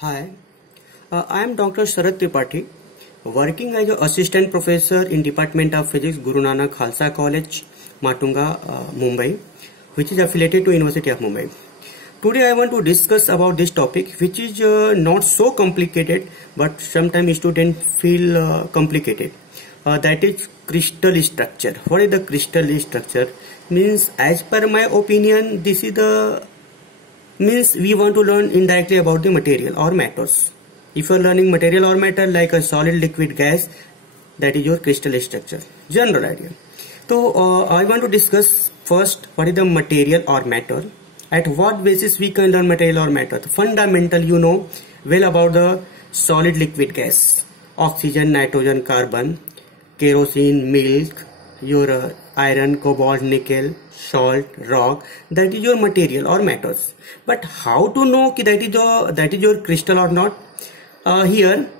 Hi, I am Dr. Sharad Tripathi, working as an assistant professor in Department of Physics, Guru Nanak Khalsa College, Matunga, Mumbai, which is affiliated to University of Mumbai. Today I want to discuss about this topic, which is not so complicated, but sometimes students feel complicated. That is crystal structure. What is the crystal structure? Means, as per my opinion, this is the means we want to learn indirectly about the material or matters. If you are learning material or matter like a solid, liquid, gas, that is your crystal structure. General idea. So I want to discuss first what is the material or matter. At what basis we can learn material or matter. The fundamental, you know well about the solid, liquid, gas, oxygen, nitrogen, carbon, kerosene, milk, your iron, cobalt, nickel, salt, rock, that is your material or matters. But how to know that is your crystal or not? Here,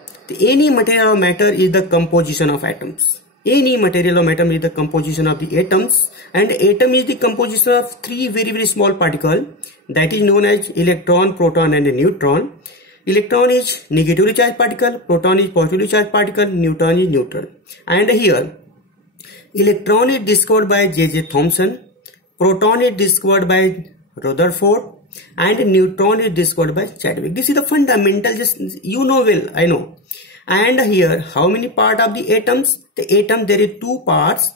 any material or matter is the composition of atoms. Any material or matter is the composition of the atoms, and atom is the composition of three very small particles, that is known as electron, proton and a neutron. Electron is negatively charged particle, proton is positively charged particle, neutron is neutral. And here, electron is discovered by J.J. Thomson, proton is discovered by Rutherford, and neutron is discovered by Chadwick. This is the fundamental, just you know well, I know. And here, how many parts of the atoms? The atom, there is two parts.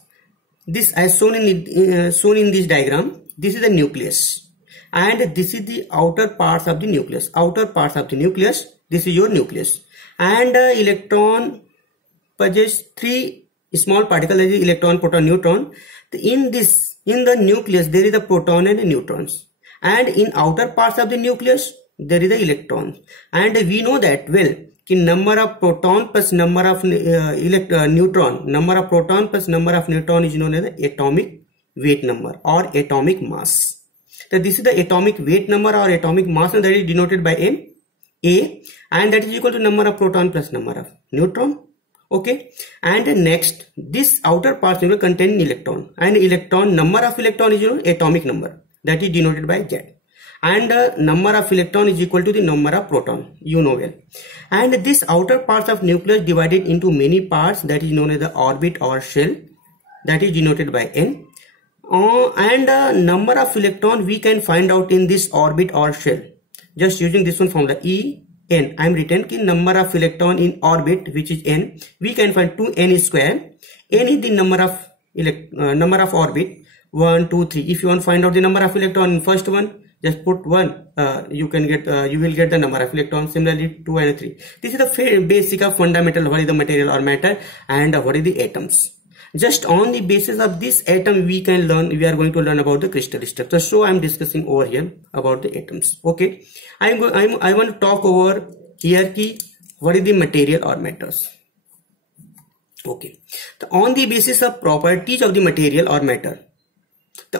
This as shown in this diagram. This is the nucleus, and this is the outer parts of the nucleus. Outer parts of the nucleus. This is your nucleus, and electron possesses three small particles, like electron, proton, neutron. In the nucleus, there is the proton and the neutrons, and in outer parts of the nucleus, there is the electrons. And we know that well. Number of proton plus number of neutron, number of proton plus number of neutron is known as the atomic weight number or atomic mass. So this is the atomic weight number or atomic mass, and that is denoted by A, and that is equal to number of proton plus number of neutron. Okay, and next, this outer parts will contain electron, and electron, number of electron is atomic number, that is denoted by Z. And number of electron is equal to the number of proton, you know well. And this outer parts of nucleus divided into many parts, that is known as the orbit or shell, that is denoted by N. And number of electron we can find out in this orbit or shell, just using this one formula En. I am written ki number of electron in orbit, which is N. We can find 2N square. N is the number of orbit, 1, 2, 3. If you want to find out the number of electron in first one, just put 1, you will get the number of electrons. Similarly 2 and 3. This is the basic of fundamental what is the material or matter and what is the atoms. Just on the basis of this atom we are going to learn about the crystal structure. So I am discussing over here about the atoms. Okay, I want to talk over here what is the material or matters. Okay, on the basis of properties of the material or matter.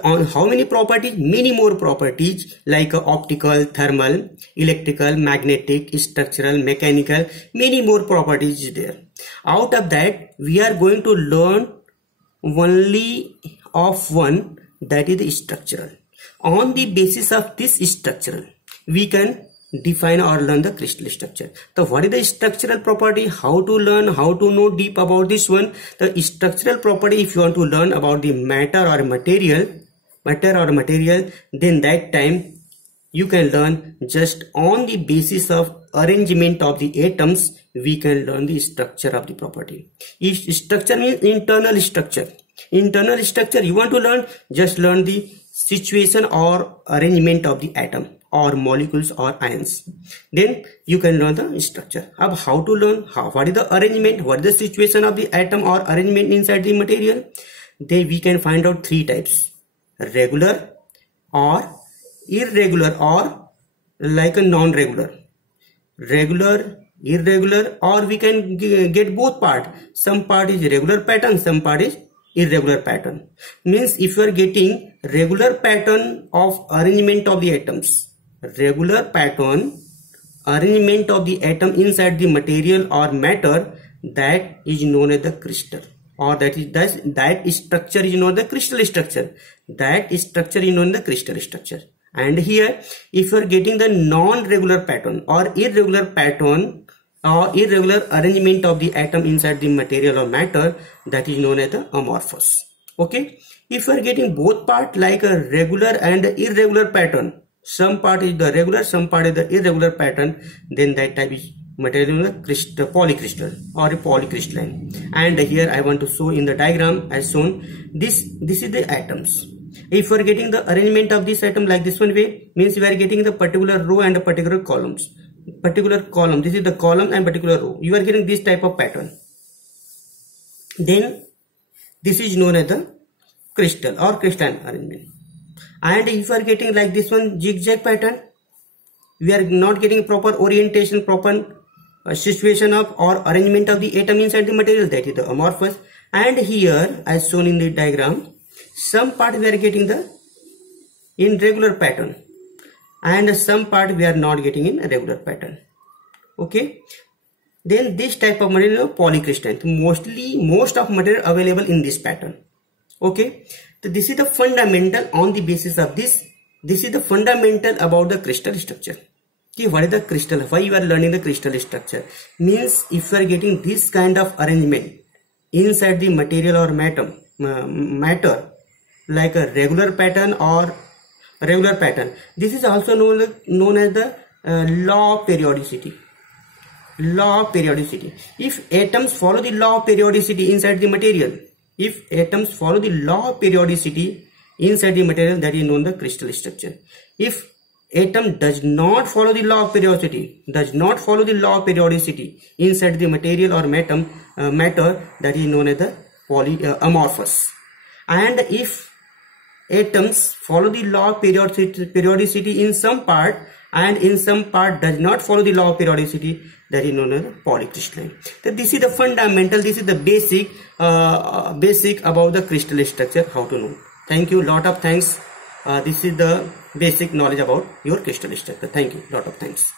On how many properties? Many more properties like optical, thermal, electrical, magnetic, structural, mechanical, many more properties is there. Out of that, we are going to learn only of one, that is the structural. On the basis of this structural, we can define or learn the crystal structure. So what is the structural property? How to learn, how to know deep about this one? The structural property, if you want to learn about the matter or material, then that time you can learn just on the basis of arrangement of the atoms, we can learn the structure of the property. If structure means internal structure. Internal structure you want to learn, just learn the situation or arrangement of the atom or molecules or ions, then you can learn the structure. Now how to learn, what is the arrangement, what is the situation of the atom or arrangement inside the material? Then we can find out three types: regular or irregular or like a non-regular. Regular, irregular, or we can get both part. Some part is regular pattern, some part is irregular pattern. Means if you are getting regular pattern of arrangement of the atoms, regular pattern arrangement of the atom inside the material or matter, that is known as the crystal, or that structure is known as the crystal structure. That structure is known as the crystal structure. And here, if you are getting the non-regular pattern or irregular pattern or irregular arrangement of the atom inside the material or matter, that is known as the amorphous. Okay. If you are getting both part like a regular and irregular pattern, some part is the regular, some part is the irregular pattern, then that type is material is polycrystal or polycrystalline. And here I want to show in the diagram as shown. This is the atoms. If you are getting the arrangement of this atom like this one way, means you are getting the particular row and the particular columns. Particular column, this is the column and particular row. You are getting this type of pattern. Then this is known as the crystal or crystalline arrangement. And if you are getting like this one zigzag pattern, we are not getting proper orientation, proper situation of or arrangement of the atom inside the material, that is the amorphous. And here as shown in the diagram, some part we are getting the in regular pattern and some part we are not getting in a regular pattern. Okay. Then this type of material is polycrystalline. Most of material available in this pattern. Okay. So this is the fundamental on the basis of this. This is the fundamental about the crystal structure. Okay, what is the crystal? Why you are learning the crystal structure? Means if you are getting this kind of arrangement inside the material or matter like a regular pattern or regular pattern. This is also known as the law of periodicity. Law of periodicity. If atoms follow the law of periodicity inside the material, if atoms follow the law of periodicity inside the material, that is known the crystal structure. If atom does not follow the law of periodicity, inside the material or matter, that is known as the amorphous. And if atoms follow the law of periodicity in some part and in some part does not follow the law of periodicity, that is known as polycrystalline. So this is the fundamental, this is the basic about the crystal structure, how to know. Thank you, lot of thanks. This is the basic knowledge about your crystal structure. Thank you, lot of thanks.